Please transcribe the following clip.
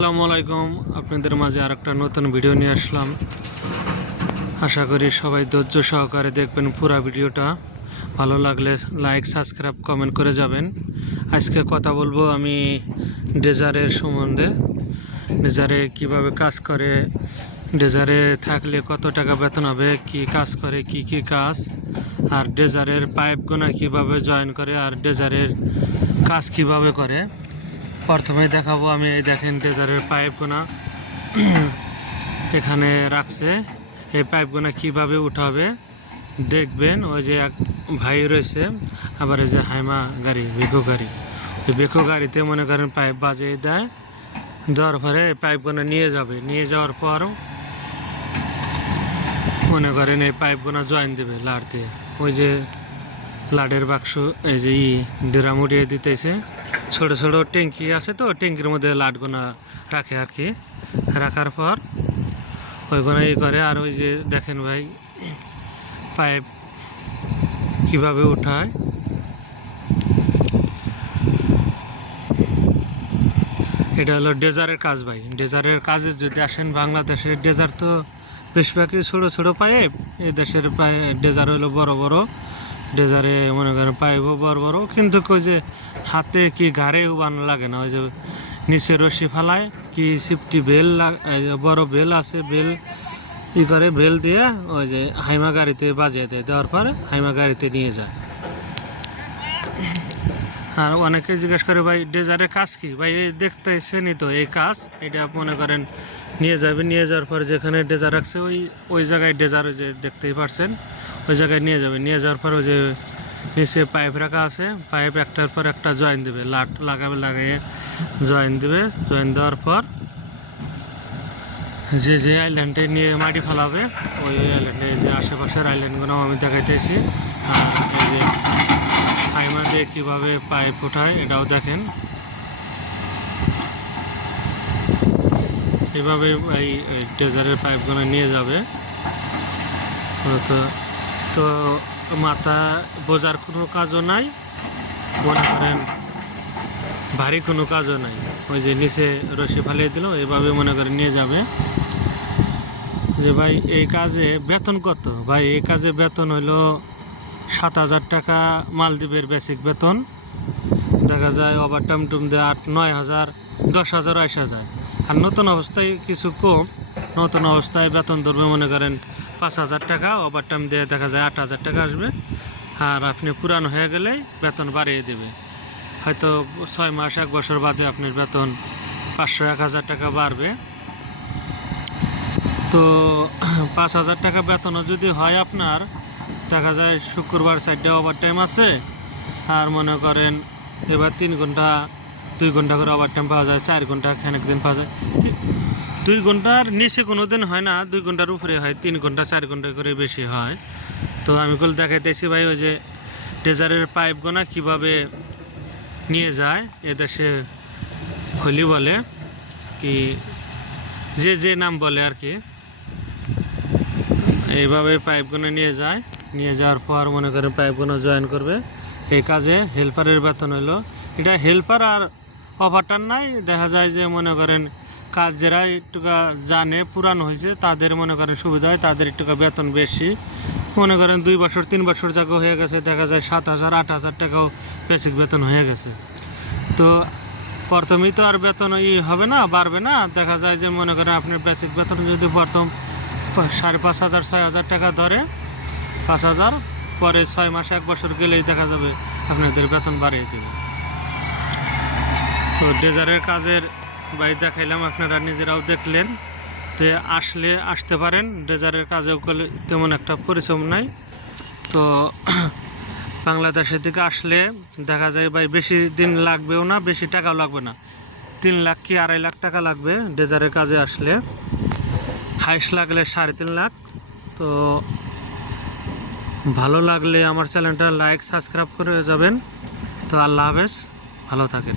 আসসালামু আলাইকুম। আপনাদের মাঝে আর একটা নতুন ভিডিও নিয়ে আসলাম। আশা করি সবাই ধৈর্য সহকারে দেখবেন পুরো ভিডিওটা। ভালো লাগলে লাইক, সাবস্ক্রাইব, কমেন্ট করে যাবেন। আজকে কথা বলব আমি ডেজারের সম্বন্ধে। ডেজারে কীভাবে কাজ করে, ডেজারে থাকলে কত টাকা বেতন হবে, কি কাজ করে, কি কি কাজ, আর ডেজারের পাইপ গোনা কীভাবে জয়েন করে, আর ডেজারের কাজ কীভাবে করে। প্রথমে দেখাবো আমি এই দেখেন ডেজারের পাইপগুনা। এখানে রাখছে। এই পাইপগুনা কীভাবে উঠাবে দেখবেন। ওই যে এক ভাই রয়েছে, আবার এই যে হাইমা গাড়ি বেকো গাড়ি। ওই বেকো গাড়িতে মনে করেন পাইপ বাজিয়ে দেয়। দেওয়ার পরে পাইপগুনা নিয়ে যাবে। নিয়ে যাওয়ার পর মনে করেন এই পাইপগুনা জয়েন দেবে লাট দিয়ে। ওই যে লাডের বাক্স, এই যে ই, ড্রাম উঠিয়ে দিতেছে। ছোট ছোট ট্যাঙ্কি আছে তো, ট্যাঙ্কির মধ্যে লাটগুনা রাখে আর কি। রাখার পর ওইগুলো ই করে। আর ওই যে দেখেন ভাই, পাইপ কীভাবে উঠায়। এটা হলো ডেজারের কাজ ভাই। ডেজারের কাজে যদি আসেন বাংলাদেশের ডেজার তো বেশিরভাগই ছোটো ছোটো পাইপ। এই দেশের ডেজার হলো বড় বড়। ডেজারে মনে করেন পাইপও বড় বড়। কিন্তু ওই যে হাতে কি ঘাড়েও বানানো লাগে না? ওই যে নিচে রশি ফালায়, কি সিফটি বেল বড় বেল আছে বেল ই করে বেল দিয়ে ওই যে হাইমা গাড়িতে বাজিয়ে দেয়, দেওয়ার পরে হাইমা গাড়িতে নিয়ে যায়। আর অনেকে জিজ্ঞেস করে, ভাই ডেজারের কাজ কি? ভাই, এই দেখতে দেখতেছেনই তো, এই কাজ, এটা মনে করেন নিয়ে যাবে, নিয়ে যাওয়ার পরে যেখানে ডেজার রাখছে, ওই ওই জায়গায় ডেজার ওই যে দেখতেই পারছেন, ওই জায়গায় নিয়ে যাবে, নিয়ে যাওয়ার পর ওই যে নিচে পাইপ রাখা আছে। পাইপ একটার পর একটা জয়েন দেবে। লাট লাগাবে, লাগিয়ে জয়েন দেবে। জয়েন দেওয়ার পর যে যে আইল্যান্ডে নিয়ে মাটি ফেলাবে, ওই ওই আইল্যান্ডে যে আশেপাশের আইল্যান্ডগুলো আমি দেখাইতেছি। আর এই যে হাইমা দিয়ে কীভাবে পাইপ ওঠায় এটাও দেখেন। এভাবে এই ডেজারের পাইপগুলো নিয়ে যাবে। তো মাথা বোঝার কোনো কাজও নাই, মনে করেন ভারী কোনো কাজও নাই। ওই যে নিচে রশি ফালিয়ে দিল, এভাবে মনে করে নিয়ে যাবে। যে ভাই, এই কাজে বেতন কত? ভাই, এই কাজে বেতন হলো সাত হাজার টাকা মালদ্বীপের বেসিক বেতন। দেখা যায় ওভার টাইম টুম দিয়ে আট, নয় হাজার, দশ হাজার আইস হাজার। আর নতুন অবস্থায় কিছু কম নতুন অবস্থায় বেতন ধরবে, মনে করেন পাঁচ হাজার টাকা ওভার টাইম দিয়ে দেখা যায় আট হাজার টাকা আসবে। আর আপনি পুরানো হয়ে গেলেই বেতন বাড়িয়ে দেবে। হয়তো ছয় মাস, এক বছর বাদে আপনার বেতন পাঁচশো, এক হাজার টাকা বাড়বে। তো পাঁচ হাজার টাকা বেতনও যদি হয় আপনার, দেখা যায় শুক্রবার সাইডে ওভার টাইম আছে। আর মনে করেন এবার তিন ঘণ্টা, দুই ঘণ্টা করে ওভার টাইম পাওয়া যায়, চার ঘণ্টা, খানিক দিন পাওয়া যায়। তি- দুই ঘণ্টার নিচে কোনো দিন হয় না, দুই ঘণ্টার উপরে হয়, তিন ঘণ্টা, চার ঘণ্টা করে বেশি হয়। তো আমি কল দেখাইতেছি ভাই, ওই যে ডেজারের পাইপগুনা কীভাবে নিয়ে যায় এদেশে হোলি বলে, কি যে যে নাম বলে আর কি। এইভাবে পাইপগুলো নিয়ে যায়, নিয়ে যাওয়ার পর মনে করেন পাইপগুলো জয়েন করবে। এই কাজে হেল্পারের বেতন হলো এটা হেল্পার আর অফারটার নাই, দেখা যায় যে মনে করেন কাজ যারা একটুকা জানে, পুরানো হয়েছে, তাদের মনে করেন সুবিধা হয়, তাদের একটুকা বেতন বেশি। মনে করেন দুই বছর, তিন বছর জায়গা হয়ে গেছে, দেখা যায় সাত হাজার, আট হাজার টাকাও বেসিক বেতন হয়ে গেছে। তো প্রথমেই তো আর বেতন ই হবে না, বাড়বে না। দেখা যায় যে মনে করেন আপনার বেসিক বেতন যদি প্রথম সাড়ে পাঁচ হাজার, ছয় হাজার টাকা ধরে, পাঁচ হাজার, পরে ছয় মাস, এক বছর গেলেই দেখা যাবে আপনাদের বেতন বাড়িয়ে দেবে। তো ডেজারের কাজের বাই দেখাইলাম, আপনারা নিজেরাও দেখলেন। তো আসলে আসতে পারেন, ডেজারের কাজেও তেমন একটা পরিশ্রম নাই। তো বাংলাদেশের দিকে আসলে দেখা যায় ভাই, বেশি দিন লাগবেও না, বেশি টাকাও লাগবে না। তিন লাখ কি আড়াই লাখ টাকা লাগবে ডেজারের কাজে আসলে। হাইস লাগলে সাড়ে তিন লাখ। তো ভালো লাগলে আমার চ্যানেলটা লাইক, সাবস্ক্রাইব করে যাবেন। তো আল্লাহ হাফেজ, ভালো থাকেন।